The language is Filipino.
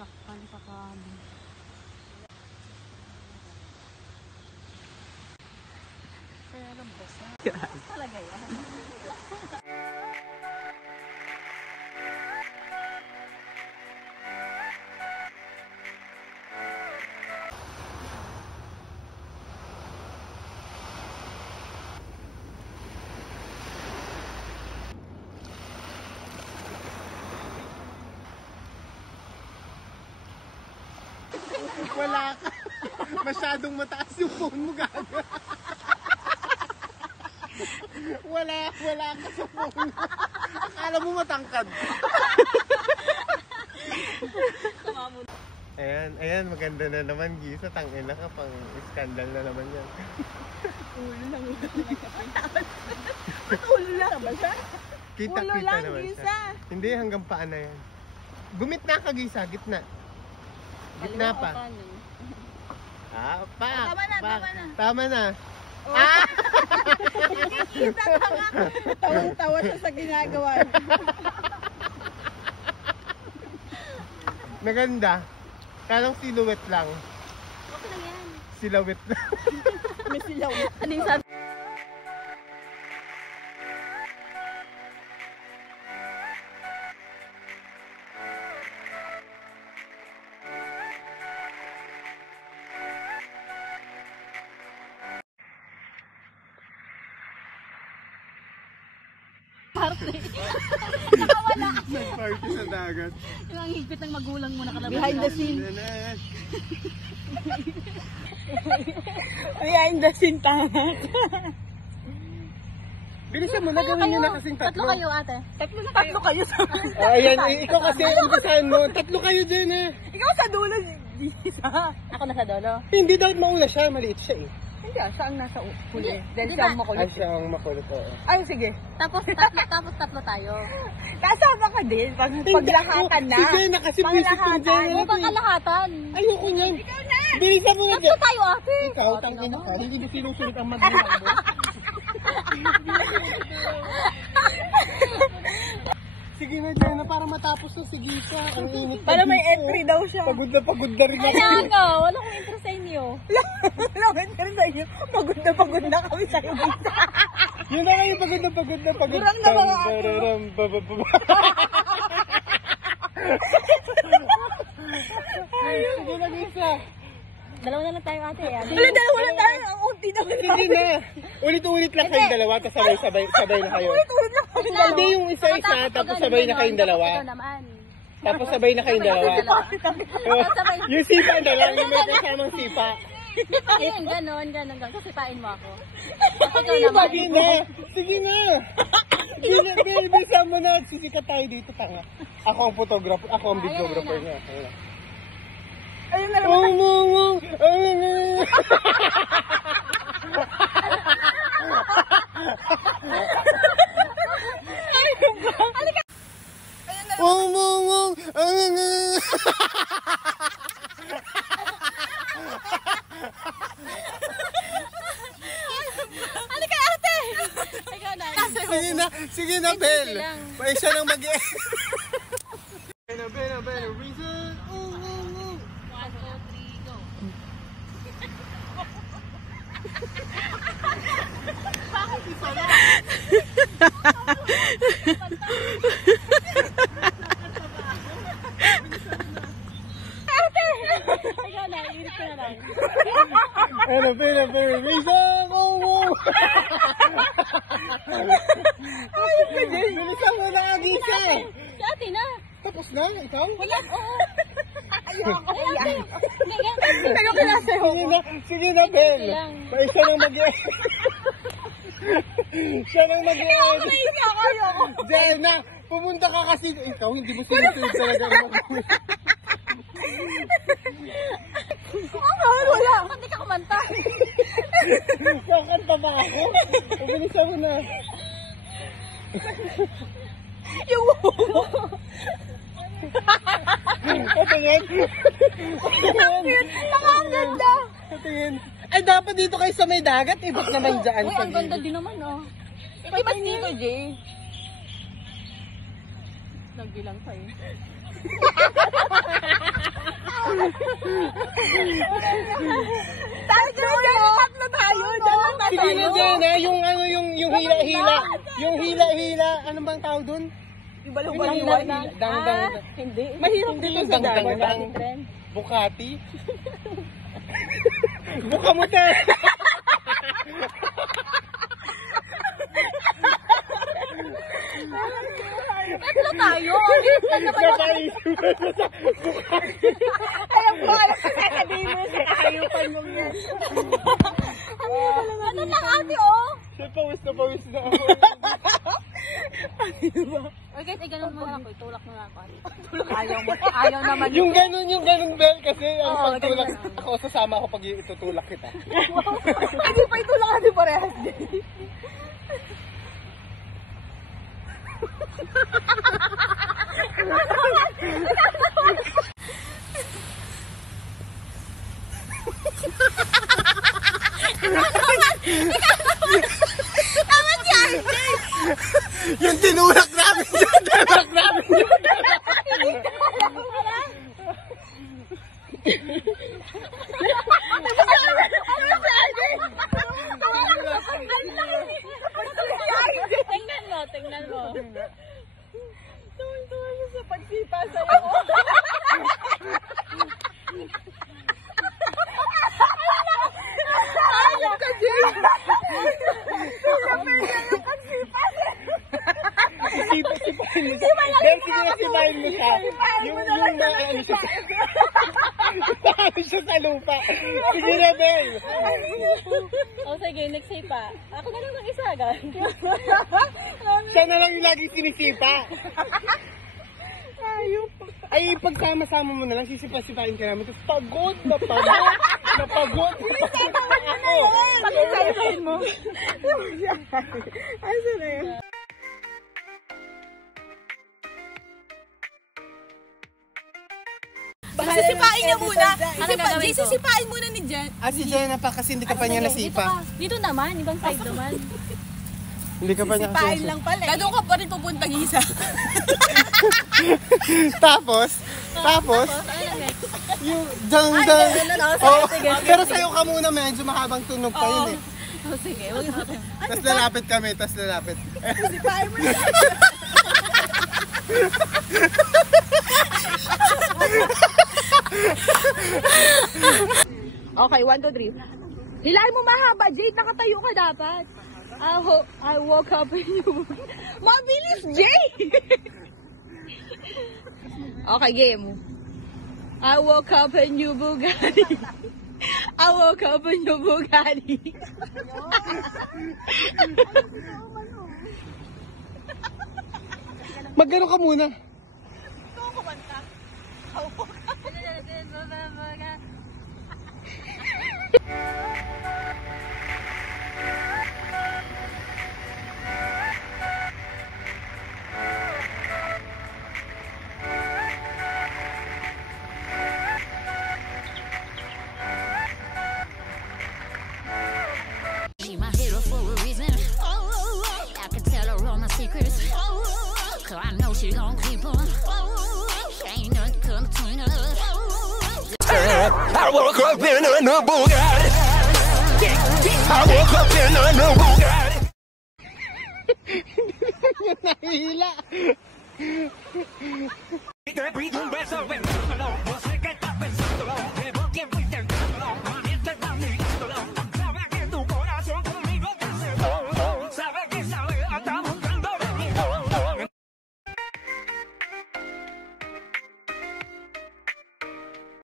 Takpan pa kami. Kaya lambos na. Talaga yan. Wala ka. Masyadong mataas yung phone mo, gaga. Wala ka sa phone mo. Akala mo matangkad. Ayan, maganda na naman, Gisa. Tangina ka, pang skandal na naman yan. Ulo lang. Ulo lang ba siya? Kita Ulo lang, naman Gisa. siya. Hindi, hanggang paa na yan. Gumit na ka, Gisa. Gitna. Gitna pa. Pa. Tama na. Oh. Nakikita ka nga. Tawang-tawa siya sa ginagawa. Maganda. Kalang silhouette lang. Okay lang yan. Silhouette lang. May silaw. Ano yung sabi? Nakawala. Nag-party sa dagat. Yung ang higpit ng magulang mo nakalabas. Behind the scene. Behind the scene tanga. Bilisan mo na, gawin nyo na kasing tatlo. Tatlo kayo, ate. Tatlo kayo sa Ayan, ikaw kasi ang umpisahan mo. Tatlo kayo din eh. Ikaw sa dulo, Gisa. Ako nasa dulo? Hindi daw mauna siya, maliit siya eh. Hindi, siya ang nasa huli. Dahil Di siya ba? ang makulit. Siya ang makulit, oo. Ay, sige. Tapos tatlo tayo. Kasama ka din. Paglahatan na. Si Jenna kasi busy kong Jenna. Ano bang kalahatan? Ayoko niyan. Bilisan mo na Tatlo tayo, ate. Ikaw, tangina ka. Hindi mo sinusunod ang magulang mo. Sige na, Jenna, para matapos na si Gisa. Ang init. Para may entry daw siya. Pagod na rin ako. Kaya nga, wala akong interest sa inyo. Wala ka entry sa inyo. Pagod na kami sa'yo, Gisa. Yun na kayo, pagod na pagod. Durang na mga ato. Sige na, Gisa. Dalawa na lang tayo, ate. Wala, dalawa lang tayo. Ang unti daw. Sige na. Ulit-ulit lang kayong dalawa, tapos sabay na kayo. Ulit na kami na. Hindi yung isa-isa, tapos sabay na kayong dalawa. Ito naman. Tapos sabay na kayong dalawa. Sabay. Yung sipa na lang, yung may kasamang sipa. Ayun, ganon. Sasipain mo ako. Sige na. Sige na. Bilisan mo na. Sisikat tayo dito, tanga. Ako ang photographer, ako ang videographer niya. Ayun na naman. Sige na, Bel. Pwede siya nang mag-e. Bel, reason. 1, 2, 3, go. Bakit isa lang? Ikaw na, irit ko na lang. Bel, reason. Bilisan mo na, Gisa. Si ate na. Tapos na, ikaw? Wala, oo. Ayoko. Pero kinasay Sige na, Bel. lang. Pwede siya nang mag-e. Siya nang mag-e. Ayoko. Jenna, pumunta ka kasi. Ikaw, hindi mo sinusunod talaga. Wala. Hindi ka kumanta. Kakanta ba ako? Pabilisan mo na. Yung Patingin. ang ganda. Patingin. Ay, dapat dito kayo sa may dagat. Ba't naman dyan? Uy, ang ganda din naman, oh. Iba dito, Jay. Nagbilang sa'yo. Tatlo tayo. Diyan lang Sige na dyan ha, yung ano, yung hila-hila. Yung hila-hila, ano bang tawag dun? Ibaliw-baliwan na. Dang. Hindi. Mahirap dito sa Dang. daan. Bukati? Buka mo tayo! Tatlo tayo. Alam ko, sasabihin mo sa kahayupan mong yan. Ano lang ate oh. Siya, pawis na ako. Okay, ganun mo lang ako. Itulak mo lang ako. Ayaw naman. Yung ganun bell kasi ang Oo, pagtulak. ganun. Ako, sasama ako pag itutulak kita. Hindi pa ito lang kasi parehas din. Yung tinulak namin yun! Tingnan mo. Tuwang-tuwa siya sa pagsipa sa'yo. Ayop ka, Jay! Sipahin mo siya. Yung ano siya. Sipahin siya sa lupa. Sige na, Bel. O sige, nagsipa. Ako na lang mag-isa agad. Siya na lang yung lagi sinisipa. Ayop. Ay, pagsama-sama mo na lang, sisipa-sipahin ka namin. Tapos pagod. Napagod. Ako. Pakisabihin mo. Asa na yun? Sisipain niya muna. Sisipain muna ni Jen. Si Jenna pa kasi hindi ka pa niya nasipa. Dito naman, ibang side naman. Hindi ka pa niya Sisipain lang pala. Doon ka pa rin pupuntang isa. Tapos, yung dang. Oh, pero sa'yo ka muna, medyo mahabang tunog pa yun eh. O sige, wag na. Tapos lalapit kami, Sisipain mo na. Okay, 1, 2, 3. Hilahin mo mahaba, Jade. Nakatayo ka dapat. I woke up in you. Mabilis, Jade! Okay, game. I woke up in you, Bugatti. I woke up in you, Bugatti. Magano ka muna. She my hero for a reason. I can tell her all my secrets. Cause I know she gon' keep on. Ain't nothing come between us. I woke up in a new Bugatti. I woke up in a new Bugatti. Nahihila. Breathe the breath away.